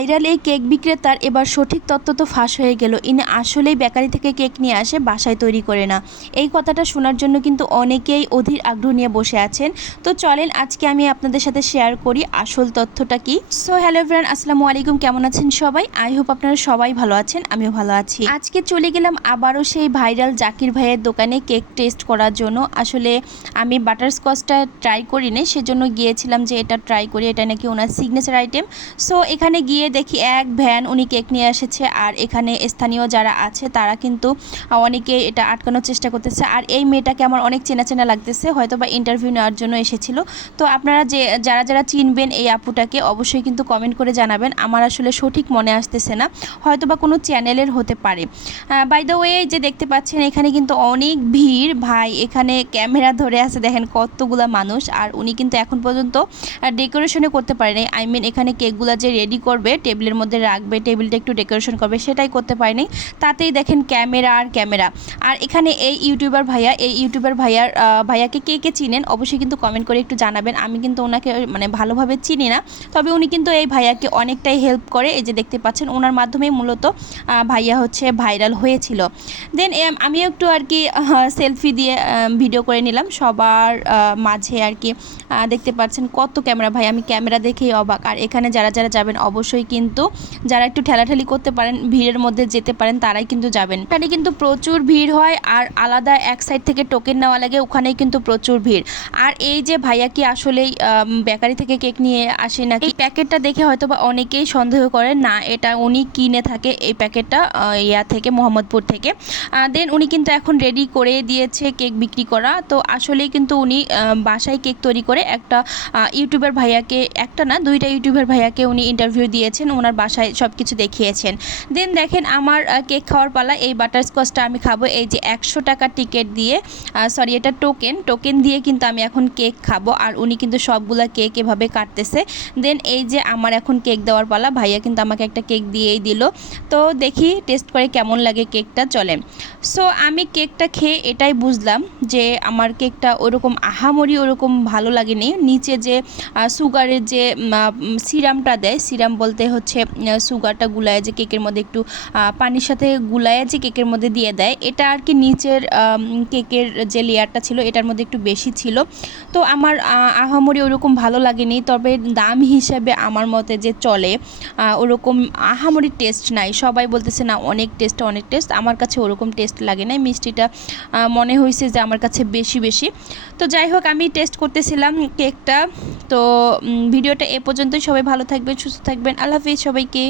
Viral এই cake বিক্রেতার এবার সঠিক তথ্য তো ফাঁস হয়ে গেল। ইনি আসলেই বেকারি থেকে কেক নিয়ে আসে, বাসায় তৈরি করে না। এই কথাটা শোনার জন্য কিন্তু অনেকেই অধীর আগ্রহ নিয়ে বসে আছেন। তো চলেন আজকে আমি আপনাদের সাথে শেয়ার করি আসল তথ্যটা কি। সো হ্যালো ফ্রেন্ড, আসসালামু আলাইকুম, কেমন আছেন সবাই? আই হোপ আপনারা সবাই ভালো আছেন, আমিও ভালো আছি। আজকে চলে গেলাম আবারও সেই ভাইরাল জাকির ভাইয়ের দোকানে কেক টেস্ট করার জন্য। আসলে আমি বাটারস্কচটা ট্রাই করিনি, সেজন্য গিয়েছিলাম যে এটা ট্রাই করি, এটা নাকি ওনার সিগনেচার আইটেম। সো এখানে গিয়ে দেখি এক ভ্যান উনি কেক নিয়ে এসেছে, আর এখানে স্থানীয় যারা আছে তারা কিন্তু অনেকে এটা আটকানোর চেষ্টা করতেছে। আর এই মেয়েটাকে আমার অনেক চেনা চেনা লাগতেছে, হয়তো বা ইন্টারভিউ নেওয়ার জন্য এসেছিল। তো আপনারা যারা যারা চিনবেন এই আপুটাকে অবশ্যই কিন্তু কমেন্ট করে জানাবেন। আমার আসলে সঠিক মনে আসতেছে না, হয়তো বা কোনো চ্যানেলের হতে পারে। বাই দ্য ওয়ে, যে দেখতে পাচ্ছেন এখানে কিন্তু অনেক ভিড় ভাই, এখানে ক্যামেরা ধরে আছে, দেখেন কতগুলা মানুষ। আর উনি কিন্তু এখন পর্যন্ত ডেকোরেশনে করতে পারে নাই, আই মিন এখানে কেকগুলো যে রেডি করবে, টেবিলের মধ্যে রাখবে, টেবিলটা একটু ডেকোরেশন করবে, সেটাই করতে পারেনি। তাতেই দেখেন ক্যামেরা আর ক্যামেরা। আর এখানে এই ইউটিউবার ভাইয়াকে কে কে চিনেন অবশ্যই কিন্তু কমেন্ট করে একটু জানাবেন। আমি কিন্তু ওনাকে মানে ভালোভাবে চিনি না, তবে উনি কিন্তু এই ভাইয়াকে অনেকটাই হেল্প করে। এই যে দেখতে পাচ্ছেন ওনার মাধ্যমেই মূলত ভাইয়া হচ্ছে ভাইরাল হয়েছিল। দেন আমিও একটু আর কি সেলফি দিয়ে ভিডিও করে নিলাম সবার মাঝে আর কি। দেখতে পাচ্ছেন কত ক্যামেরা ভাই, আমি ক্যামেরা দেখেই অবাক। আর এখানে যারা যারা যাবেন অবশ্যই কিন্তু যারা একটু ঠেলাঠেলি করতে পারেন, ভিড়ের মধ্যে যেতে পারেন, তারাই কিন্তু যাবেন। এখানে কিন্তু প্রচুর ভিড় হয়, আর আলাদা এক সাইড থেকে টোকেন নেওয়া লাগে, ওখানেই কিন্তু প্রচুর ভিড়। আর এই যে ভাইয়া কি আসলেই বেকারি থেকে কেক নিয়ে আসে নাকি, এই প্যাকেটটা দেখে হয়তো বা অনেকেই সন্দেহ করে না এটা উনি কিনে থাকে, এই প্যাকেটটা ইয়া থেকে, মোহাম্মদপুর থেকে। দেন উনি কিন্তু এখন রেডি করে দিয়েছে কেক বিক্রি করা। তো আসলেই কিন্তু উনি বাসায় কেক তৈরি করে একটা ইউটিউবার ভাইয়াকে, একটা না দুইটা ইউটিউবার ভাইয়াকে উনি ইন্টারভিউ দিয়েছেন, ওনার বাসায় সব কিছু দেখিয়েছেন। দেন দেখেন আমার কেক খাওয়ার পালা। এই বাটারস্কচটা আমি খাবো, এই যে 100 টাকা টিকিট দিয়ে, সরি এটা টোকেন দিয়ে কিন্তু আমি এখন কেক খাবো। আর উনি কিন্তু সবগুলা কেক এভাবে কাটতেছে। দেন এই যে আমার এখন কেক দেওয়ার পালা, ভাইয়া কিন্তু আমাকে একটা কেক দিয়েই দিল। তো দেখি টেস্ট করে কেমন লাগে কেকটা, চলে। সো আমি কেকটা খেয়ে এটাই বুঝলাম যে আমার কেকটা ওরকম আহামরি ওরকম ভালো লাগেনি। নিচে যে সুগারের যে সিরামটা দেয়, সিরাম বলতে হচ্ছে সুগারটা গুলায় যে কেকের মধ্যে একটু পানির সাথে গুলায় যে কেকের মধ্যে দিয়ে দেয়, এটা আর কি নিচের কেকের যে লেয়ারটা ছিল এটার মধ্যে একটু বেশি ছিল। তো আমার আহামরি ওরকম ভালো লাগেনি, তবে দাম হিসাবে আমার মতে যে চলে, ওরকম আহামরি টেস্ট নাই। সবাই বলতেছে না অনেক টেস্ট অনেক টেস্ট, আমার কাছে ওরকম টেস্ট লাগে নাই। মিষ্টিটা মনে হয়েছে যে আমার কাছে বেশি বেশি। তো যাই হোক, আমি টেস্ট করতেছিলাম কেকটা। তো ভিডিওটা এ পর্যন্তই। সবাই ভালো থাকবেন, সুস্থ থাকবেন, আল্লাহ হাফিজ সবাইকে।